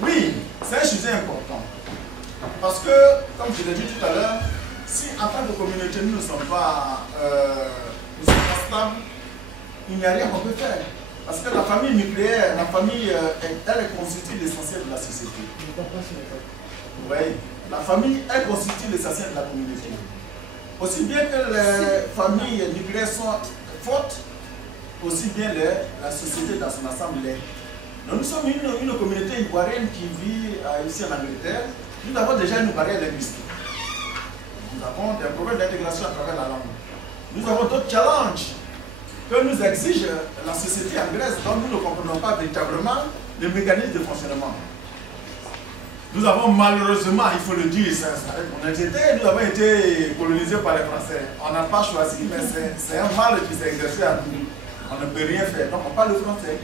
Oui, c'est un sujet important. Parce que, comme je l'ai dit tout à l'heure, si en tant que communauté nous ne sommes pas stables, il n'y a rien qu'on peut faire. Parce que la famille nucléaire, la famille, elle constitue l'essentiel de la société. Oui, la famille, elle constitue l'essentiel de la communauté. Aussi bien que les familles nucléaires sont fortes, aussi bien la société dans son ensemble l'est. Nous sommes une communauté ivoirienne qui vit ici en Angleterre. Nous avons déjà une barrière linguistique. Nous avons des problèmes d'intégration à travers la langue. Nous avons d'autres challenges que nous exige la société anglaise dont nous ne comprenons pas véritablement le mécanisme de fonctionnement. Nous avons malheureusement, il faut le dire, avec honnêteté, nous avons été colonisés par les Français. On n'a pas choisi, mais c'est un mal qui s'est exercé à nous. On ne peut rien faire. Donc on parle le français.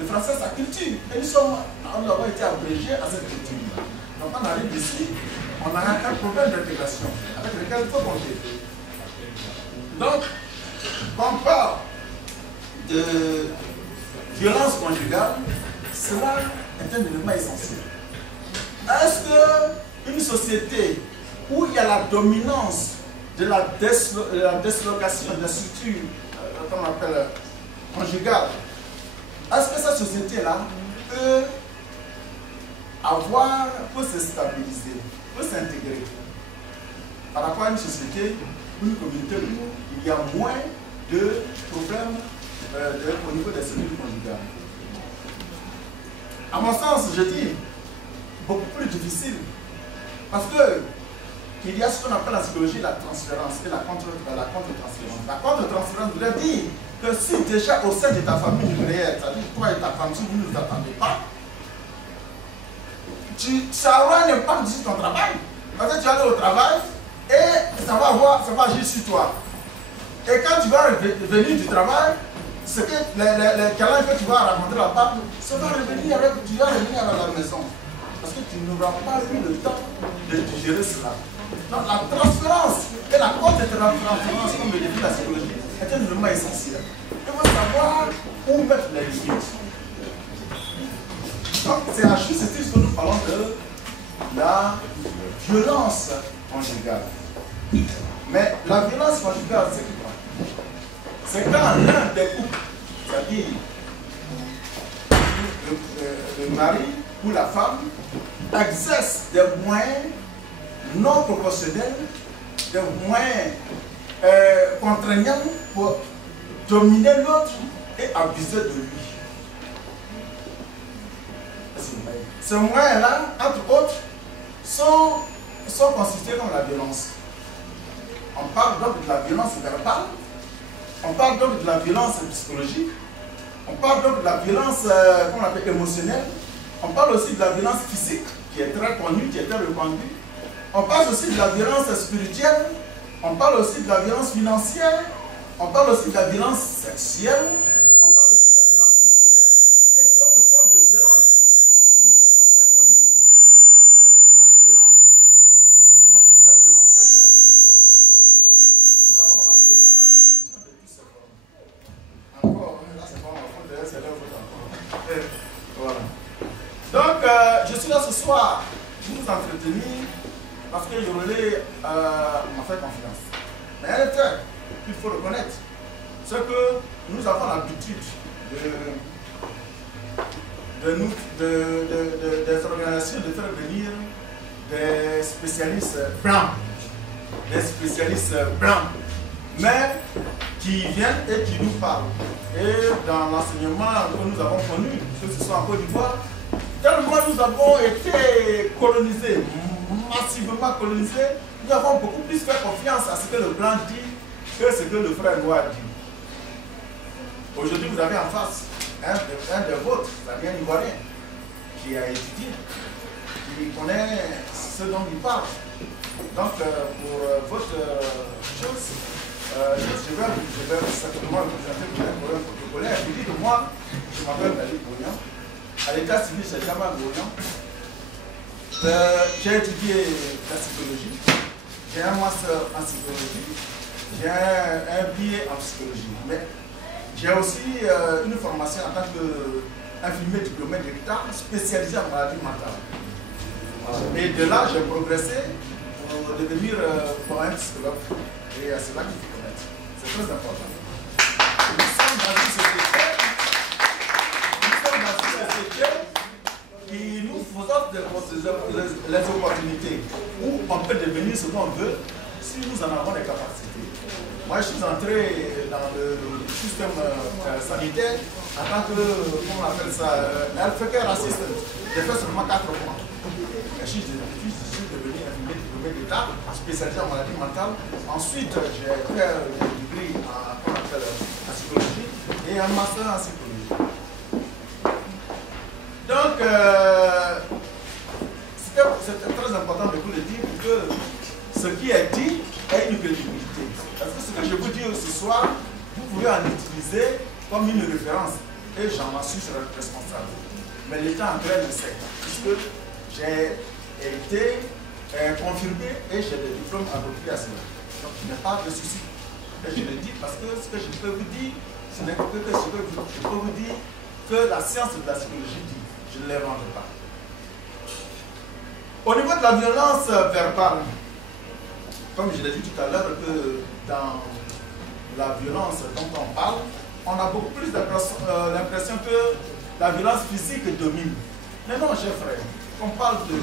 Le français, c'est sa culture. Et nous avons été abrégés à cette culture. Donc on arrive ici, on a un problème d'intégration avec lequel il faut compter. Donc, quand on parle de violence conjugale, cela est un élément essentiel. Est-ce qu'une société où il y a la dominance de la dislocation de la structure, qu'on appelle conjugale, est-ce que cette société-là peut se stabiliser, peut s'intégrer par rapport à une société, une communauté où il y a moins de problèmes au niveau des cellules conjugales? À mon sens, je dis, beaucoup plus difficile. Parce que il y a ce qu'on appelle en psychologie la transférence et la contre-transférence. La contre-transférence voudrait dire que si déjà au sein de ta famille nucléaire, c'est-à-dire toi et ta femme, si vous ne vous attendez pas, ça aura un impact sur ton travail. Parce que tu vas aller au travail et ça va agir sur toi. Et quand tu vas revenir du travail, ce que les challenges que tu vas rencontrer là-bas, ça va revenir tu vas revenir à la maison. Parce que tu n'auras pas eu le temps de gérer cela. Donc la transférence et la contre-transférence, comme le définit la psychologie, est un élément essentiel. Il faut savoir où mettre les limites. Donc c'est à juste titre que nous parlons de la violence conjugale. Mais la violence conjugale, c'est quoi? C'est quand l'un des couples, c'est-à-dire le mari ou la femme, exerce des moyens non proportionnels, des moyens contraignants pour dominer l'autre et abuser de lui. Ces moyens-là, entre autres, sont constitués comme la violence. On parle donc de la violence verbale, on parle donc de la violence psychologique, on parle donc de la violence qu'on appelle émotionnelle, on parle aussi de la violence physique, qui est très connue, qui est très répandue. On parle aussi de la violence spirituelle, on parle aussi de la violence financière, on parle aussi de la violence sexuelle, on parle aussi de la violence culturelle et d'autres formes de violence qui ne sont pas très connues, mais qu'on appelle la violence qui constitue la violence, telle que la négligence. Nous allons rentrer dans la définition de toutes ces formes. Encore, là c'est pas ma faute, c'est là où encore. Voilà. Donc, je suis là ce soir pour vous entretenir parce que Yorolé m'a fait confiance. Mais il y a un fait qu'il faut reconnaître, c'est que nous avons l'habitude des organisations de faire venir des spécialistes blancs, mais qui viennent et qui nous parlent. Et dans l'enseignement que nous avons connu, que ce soit en Côte d'Ivoire, tellement nous avons été colonisés, massivement colonisés, nous avons beaucoup plus fait confiance à ce que le blanc dit que ce que le frère noir dit. Aujourd'hui, vous avez en face un de vôtres, un Ivoirien, qui a étudié, qui connaît ce dont il parle. Donc, pour votre chose, je vais certainement vous présenter pour un problème protocolaire. Je dis que moi, je m'appelle David Bourgnan. À l'état civil, c'est Jamal Bourgnan. J'ai étudié la psychologie. J'ai un master en psychologie. J'ai un billet en psychologie. Mais j'ai aussi une formation en tant que infirmier diplômé d'État spécialisé en maladie mentale. Et de là, j'ai progressé pour devenir un psychologue. Et c'est là qu'il faut connaître. C'est très important. Nous sommes dans une société qui nous offre les opportunités où on peut devenir ce qu'on veut si nous en avons les capacités. Moi, je suis entré dans le système sanitaire en tant que, comment on appelle ça, healthcare assistant. J'ai fait seulement 4 mois. Je suis devenu infirmier diplômé d'État, spécialisé en maladie mentale. Ensuite, j'ai fait un degré en psychologie et un master en psychologie. Donc, c'était très important de vous le dire que ce qui est dit est une crédibilité. Parce que ce que je vous dis ce soir, vous pouvez en utiliser comme une référence et j'en suis responsable. Mais l'État en vrai le sait, puisque j'ai été confirmé et j'ai des diplômes appropriés à cela. Donc, il n'y a pas de souci. Et je le dis parce que ce que je peux vous dire, ce n'est que ce que je peux vous dire que la science de la psychologie dit. Je ne l'invente pas. Au niveau de la violence verbale, comme je l'ai dit tout à l'heure, que dans la violence dont on parle, on a beaucoup plus l'impression que la violence physique domine. Mais non, chers frères, on parle de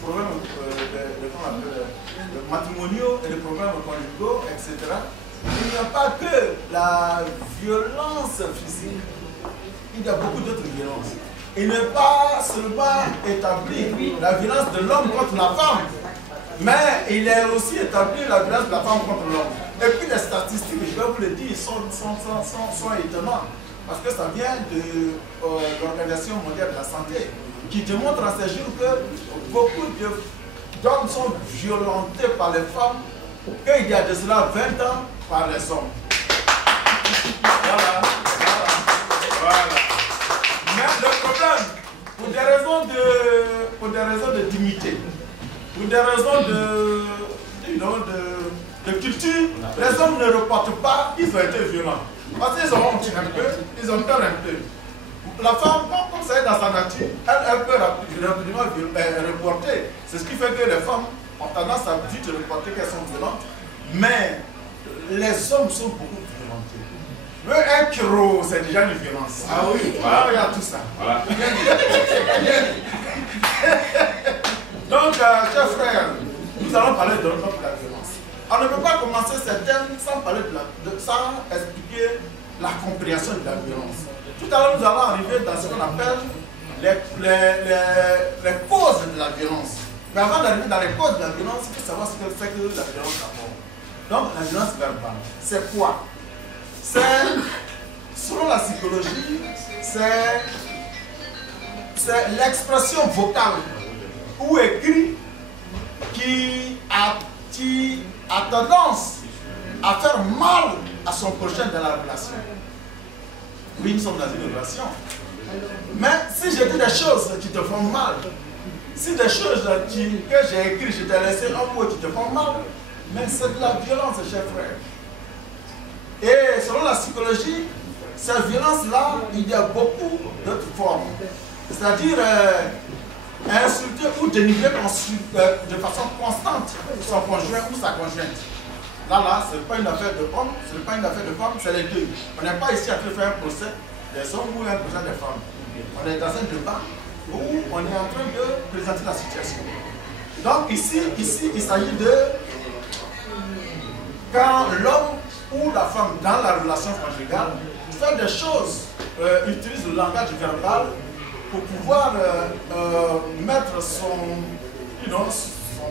problèmes matrimoniaux et de problèmes conjugaux, etc. Il n'y a pas que la violence physique, il y a beaucoup d'autres violences. Il n'est pas seulement établi la violence de l'homme contre la femme, mais il est aussi établi la violence de la femme contre l'homme. Et puis les statistiques, je vais vous le dire, sont étonnantes. Parce que ça vient de l'Organisation mondiale de la santé, qui démontre à ces jours que beaucoup d'hommes sont violentés par les femmes, qu'il y a de cela 20 ans par les hommes. Voilà. Mais le problème, pour des raisons de dignité, pour des raisons de culture, les hommes ne reportent pas qu'ils ont été violents. Parce qu'ils ont honte un peu, ils ont peur un peu. La femme, comme ça est dans sa nature, elle peut rapidement reporter. C'est ce qui fait que les femmes ont tendance à vite reporter qu'elles sont violentes. Mais les hommes sont beaucoup violentés. Un kiro, c'est déjà une violence. Ah oui, voilà, il y a tout ça. Voilà. Donc, chers frères, nous allons parler de la violence. On ne peut pas commencer ce thème sans parler sans expliquer la compréhension de la violence. Tout à l'heure, nous allons arriver dans ce qu'on appelle les causes de la violence. Mais avant d'arriver dans les causes de la violence, il faut savoir ce que c'est que la violence d'abord. Donc, la violence verbale, c'est quoi? C'est, selon la psychologie, c'est l'expression vocale ou écrite qui a tendance à faire mal à son prochain dans la relation. Oui, nous sommes dans une relation. Mais si je dis des choses qui te font mal, si des choses que j'ai écrites, je t'ai laissé un mot qui te font mal, mais c'est de la violence, chers frères. Et selon la psychologie, cette violence-là, il y a beaucoup d'autres formes. C'est-à-dire insulter ou dénigrer de façon constante son conjoint ou sa conjointe. Là, ce n'est pas une affaire de homme, ce n'est pas une affaire de femme, c'est les deux. On n'est pas ici à faire un procès des hommes ou un procès des femmes. On est dans un débat où on est en train de présenter la situation. Donc ici il s'agit de quand l'homme ou la femme dans la relation conjugale fait des choses, utilise le langage verbal pour pouvoir mettre son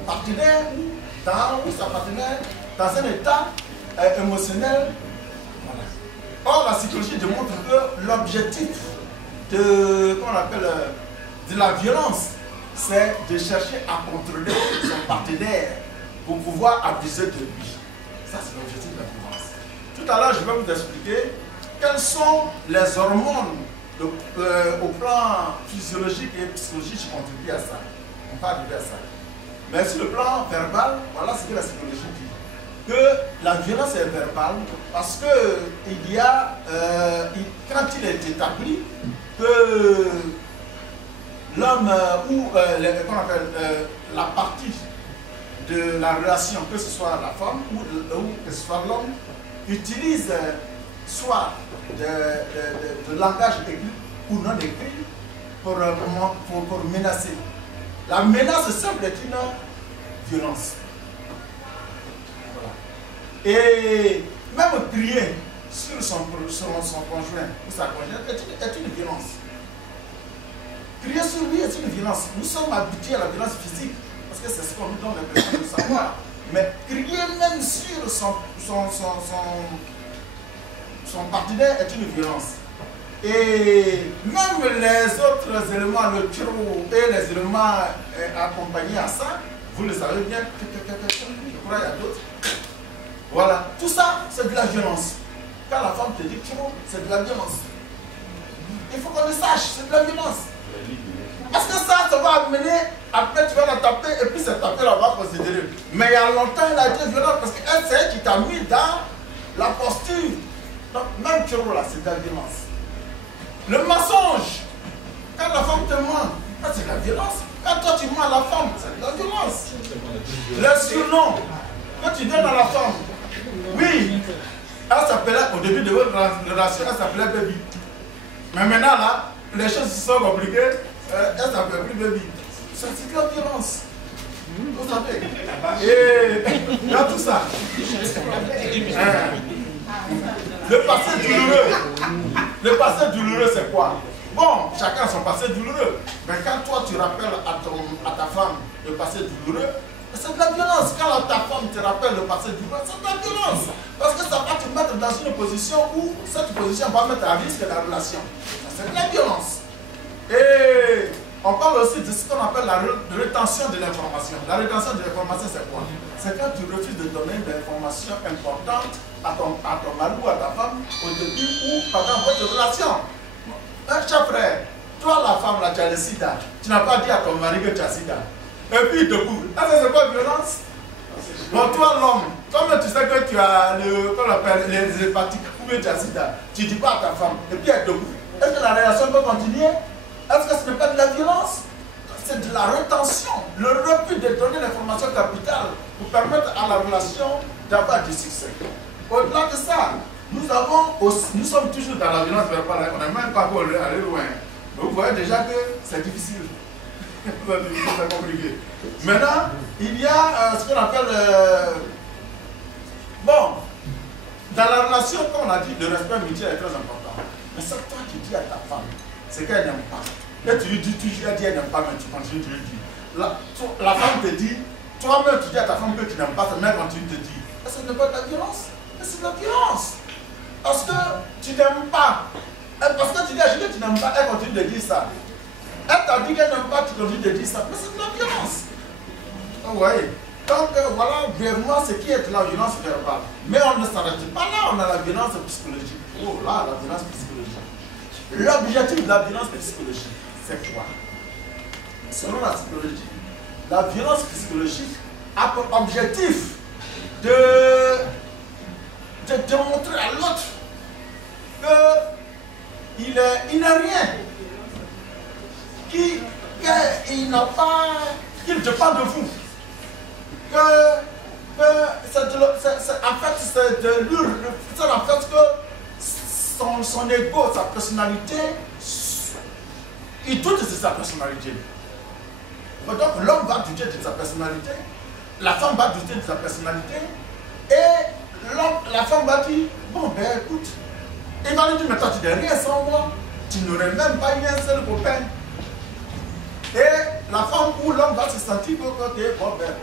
partenaire ou sa partenaire dans un état émotionnel. Voilà. Or, la psychologie démontre que l'objectif de la violence, c'est de chercher à contrôler son partenaire pour pouvoir abuser de lui. Ça, c'est l'objectif de la violence. Tout à l'heure, je vais vous expliquer quelles sont les hormones au plan physiologique et psychologique qui contribuent à ça. On va arriver à ça. Mais sur le plan verbal, voilà ce que la psychologie dit. Que la violence est verbale parce que quand il est établi que l'homme ou la partie de la relation, que ce soit la femme ou que ce soit l'homme, utilise soit de langage écrit ou non écrit pour menacer. La menace simple est une violence. Voilà. Et même crier sur son conjoint ou sa conjointe est une violence. Crier sur lui est une violence. Nous sommes habitués à la violence physique parce que c'est ce qu'on nous donne l'impression de savoir. Mais crier même sur son partenaire est une violence. Et même les autres éléments, le tiro et les éléments accompagnés à ça, vous le savez bien, je crois qu'il y a d'autres. Voilà, tout ça c'est de la violence. Quand la femme te dit tiro, c'est de la violence. Il faut qu'on le sache, c'est de la violence. Parce que ça va amener, après tu vas la taper et puis cette taper là va considérer. Mais il y a longtemps il a été violent parce que c'est elle qui t'a mis dans la posture. Donc même tiro là, c'est de la violence. Le mensonge, quand la femme te ment, c'est de la violence. Quand toi tu mens à la femme, c'est de la violence. Le surnom que tu donnes à la femme, oui, elle s'appelait, au début de votre relation, elle s'appelait Baby. Mais maintenant là, les choses sont compliquées, elle s'appelle plus Baby. C'est de la violence. Vous savez. Et dans tout ça, le passé douloureux. Le passé douloureux, c'est quoi? Bon, chacun a son passé douloureux. Mais quand toi, tu rappelles à ta femme le passé douloureux, c'est de la violence. Quand ta femme te rappelle le passé douloureux, c'est de la violence. Parce que ça va te mettre dans une position où cette position va mettre à risque la relation. C'est de la violence. Et on parle aussi de ce qu'on appelle la rétention de l'information. La rétention de l'information, c'est quoi? C'est quand tu refuses de donner des informations importantes à ton mari ou à ta femme au début ou pendant votre relation. Cher frère, toi la femme là, tu as le sida. Tu n'as pas dit à ton mari que tu as sida. Et puis il te couvre. Est-ce que c'est pas violence? Bon, toi l'homme, comme tu sais que tu as les hépatiques ou que tu as sida, tu ne dis pas à ta femme et puis elle te couvre. Est-ce que la relation peut continuer? Est-ce que ce n'est pas de la violence? C'est de la rétention, le refus de donner l'information capitale pour permettre à la relation d'avoir du succès. Au-delà de ça, nous sommes toujours dans la violence verbale, on n'est même pas encore allé loin. Mais vous voyez déjà que c'est difficile, c'est compliqué. Maintenant, il y a ce qu'on appelle... bon, dans la relation, comme on a dit, le respect mutuel est très important. Mais c'est toi qui dis à ta femme, c'est qu'elle n'aime pas. Et tu lui dis, tu lui as dit elle n'aime pas, mais tu continues de lui dire. La femme te dit, toi-même tu dis à ta femme que tu n'aimes pas, ta mère continue de te dire. Est-ce que ce n'est pas de la violence? C'est de la violence. Parce que tu n'aimes pas. Parce que tu dis à Julie que tu n'aimes pas, elle continue de dire ça. Elle t'a dit qu'elle n'aime pas, tu continues de dire ça. Mais c'est de la violence. Vous voyez? Donc voilà vraiment ce qui est de la violence verbale. Mais on ne s'arrête pas là, on a la violence psychologique. Oh là, la violence psychologique. L'objectif de la violence psychologique, c'est quoi? Selon la psychologie, la violence psychologique a pour objectif de démontrer à l'autre qu'il n'est rien, qu'il n'a pas, qu'il dépend de vous, en fait c'est de lui, c'est en fait que son ego, sa personnalité, il doute de sa personnalité. Donc l'homme va douter de sa personnalité, la femme va douter de sa personnalité, et la femme va dire, bon ben écoute, il va lui dire, mais toi tu n'es rien sans moi, tu n'aurais même pas eu un seul copain. Et la femme ou l'homme va se sentir que bon ben,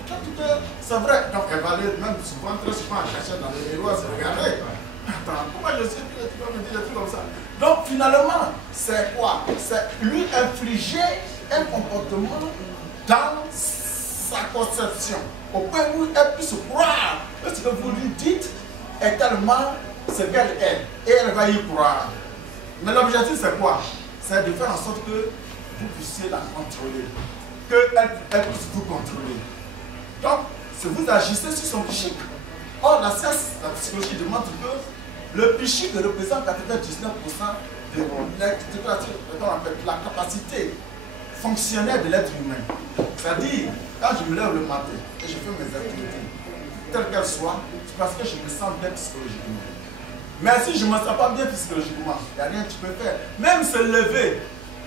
c'est vrai, donc elle va aller même souvent, très souvent chercher dans les miroirs, se regarder. Attends, pourquoi je suis tu vas me dire des trucs comme ça? Donc finalement, c'est quoi? C'est lui infliger un comportement dans sa conception, au point où elle puisse croire que ce que vous lui dites est tellement ce qu'elle est, et elle va y croire. Mais l'objectif c'est quoi? C'est de faire en sorte que vous puissiez la contrôler, qu'elle puisse vous contrôler. Donc, si vous agissez sur son psychique, or la science, la psychologie démontre que le psychique représente 99% la capacité fonctionnelle de l'être humain. C'est-à-dire, quand je me lève le matin et je fais mes activités, telles qu'elles soient, c'est parce que je me sens bien psychologiquement. Mais si je ne me sens pas bien psychologiquement, il n'y a rien que tu peux faire. Même se lever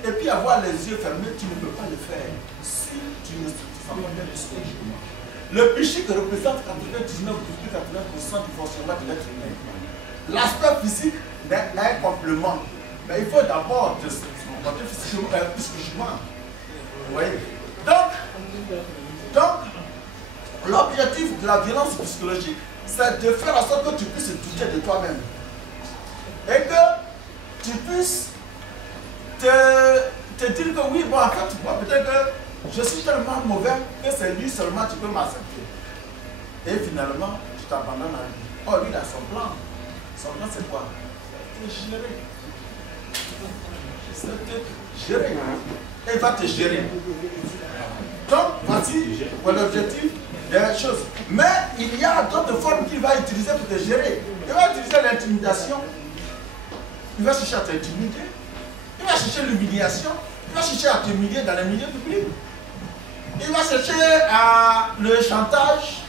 et puis avoir les yeux fermés, tu ne peux pas le faire si tu ne te sens pas bien psychologiquement. Le psychique représente 99,99% du fonctionnement de l'être humain. L'aspect physique n'est un complément. Mais il faut d'abord te comporter psychologiquement. Vous voyez? Donc l'objectif de la violence psychologique, c'est de faire en sorte que tu puisses douter de toi-même. Et que tu puisses te dire que oui, bon, en fait, moi, peut-être que je suis tellement mauvais que c'est lui seulement qui peut m'accepter. Et finalement, tu t'abandonnes à lui. Oh, lui, il a son plan. Son plan, c'est quoi? C'est gérer. C'est te gérer. Et il va te gérer. Donc, voici l'objectif des choses. Mais il y a d'autres formes qu'il va utiliser pour te gérer. Il va utiliser l'intimidation. Il va chercher à t'intimider. Il va chercher l'humiliation. Il va chercher à t'humilier dans les milieux publics. Il va chercher le chantage.